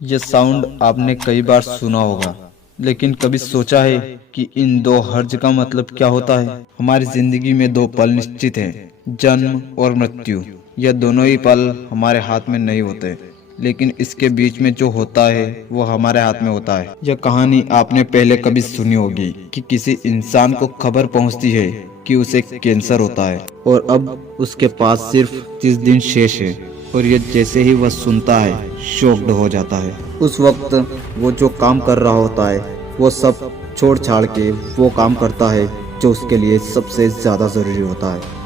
यह साउंड आपने कई बार सुना होगा, लेकिन कभी सोचा है कि इन दो हर्ज का मतलब क्या होता है। हमारी जिंदगी में दो पल निश्चित हैं, जन्म और मृत्यु। यह दोनों ही पल हमारे हाथ में नहीं होते, लेकिन इसके बीच में जो होता है वो हमारे हाथ में होता है। यह कहानी आपने पहले कभी सुनी होगी कि किसी इंसान को खबर पहुंचती है कि उसे कैंसर होता है और अब उसके पास सिर्फ 30 दिन शेष है। और ये जैसे ही वह सुनता है, शॉक्ड हो जाता है। उस वक्त वो जो काम कर रहा होता है वो सब छोड़ छाड़ के वो काम करता है जो उसके लिए सबसे ज़्यादा ज़रूरी होता है।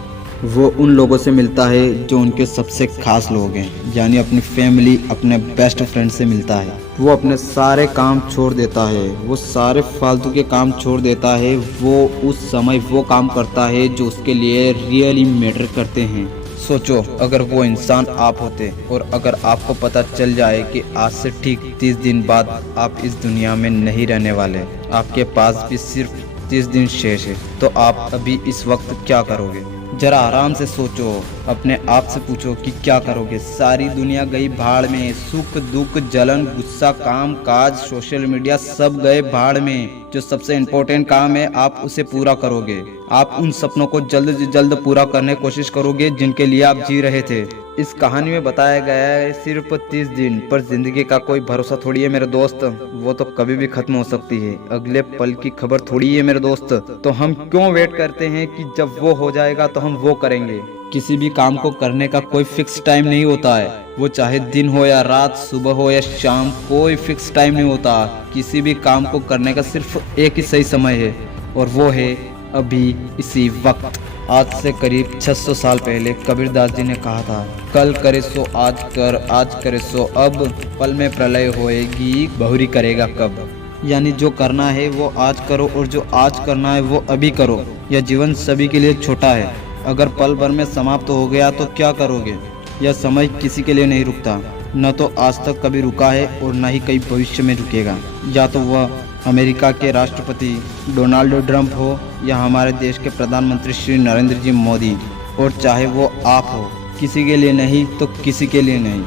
वो उन लोगों से मिलता है जो उनके सबसे खास लोग हैं, यानी अपनी फैमिली, अपने बेस्ट फ्रेंड से मिलता है। वो अपने सारे काम छोड़ देता है, वो सारे फालतू के काम छोड़ देता है। वो उस समय वो काम करता है जो उसके लिए रियली मैटर करते हैं। सोचो, अगर वो इंसान आप होते और अगर आपको पता चल जाए कि आज से ठीक 30 दिन बाद आप इस दुनिया में नहीं रहने वाले, आपके पास भी सिर्फ 30 दिन शेष है, तो आप अभी इस वक्त क्या करोगे? जरा आराम से सोचो, अपने आप से पूछो कि क्या करोगे। सारी दुनिया गई भाड़ में, सुख दुख जलन गुस्सा काम काज सोशल मीडिया सब गए भाड़ में। जो सबसे इम्पोर्टेंट काम है आप उसे पूरा करोगे। आप उन सपनों को जल्द से जल्द पूरा करने की कोशिश करोगे जिनके लिए आप जी रहे थे। इस कहानी में बताया गया है सिर्फ 30 दिन, पर जिंदगी का कोई भरोसा थोड़ी है मेरे दोस्त। वो तो कभी भी खत्म हो सकती है, अगले पल की खबर थोड़ी है मेरे दोस्त। तो हम क्यों वेट करते हैं कि जब वो हो जाएगा तो हम वो करेंगे। किसी भी काम को करने का कोई फिक्स टाइम नहीं होता है, वो चाहे दिन हो या रात, सुबह हो या शाम, कोई फिक्स टाइम नहीं होता। किसी भी काम को करने का सिर्फ एक ही सही समय है, और वो है अभी इसी वक्त। आज से करीब 600 साल पहले कबीरदास जी ने कहा था, कल करे सो आज कर, आज करे सो अब, पल में प्रलय होएगी, बहुरी करेगा कब। यानी जो करना है वो आज करो और जो आज करना है वो अभी करो। यह जीवन सभी के लिए छोटा है, अगर पल भर में समाप्त हो गया तो क्या करोगे। यह समय किसी के लिए नहीं रुकता, न तो आज तक कभी रुका है और न ही कहीं भविष्य में रुकेगा। या तो वह अमेरिका के राष्ट्रपति डोनाल्ड ट्रंप हो या हमारे देश के प्रधानमंत्री श्री नरेंद्र जी मोदी, और चाहे वो आप हो, किसी के लिए नहीं तो किसी के लिए नहीं।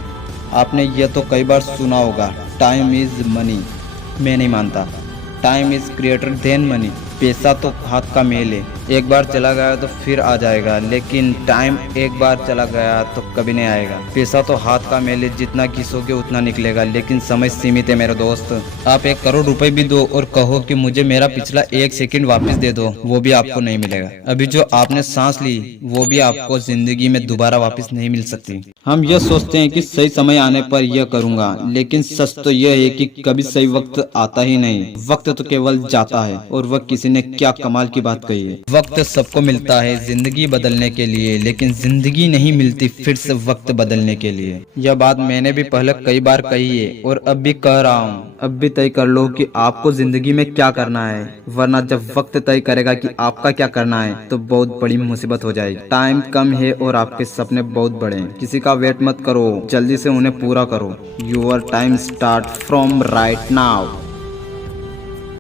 आपने यह तो कई बार सुना होगा, टाइम इज़ मनी। मैं नहीं मानता, time is greater than money. पैसा तो हाथ का मेल है, एक बार चला गया तो फिर आ जाएगा, लेकिन टाइम एक बार चला गया तो कभी नहीं आएगा। पैसा तो हाथ का मेल है, जितना घिसोगे उतना निकलेगा, लेकिन समय सीमित है मेरे दोस्त। आप 1 करोड़ रुपए भी दो और कहो कि मुझे मेरा पिछला 1 सेकंड वापस दे दो, वो भी आपको नहीं मिलेगा। अभी जो आपने सांस ली वो भी आपको जिंदगी में दोबारा वापस नहीं मिल सकती। हम यह सोचते हैं कि सही समय आने पर यह करूंगा, लेकिन सच तो यह है कि कभी सही वक्त आता ही नहीं। वक्त तो केवल जाता है, और वह किसी ने क्या कमाल की बात कही है, वक्त सबको मिलता है जिंदगी बदलने के लिए, लेकिन जिंदगी नहीं मिलती फिर से वक्त बदलने के लिए। यह बात मैंने भी पहले कई बार कही है और अब भी कह रहा हूँ। अब भी तय कर लो कि आपको जिंदगी में क्या करना है, वरना जब वक्त तय करेगा कि आपका क्या करना है तो बहुत बड़ी मुसीबत हो जाएगी। टाइम कम है और आपके सपने बहुत बड़े हैं। किसी का वेट मत करो, जल्दी से उन्हें पूरा करो। Your time start from right now.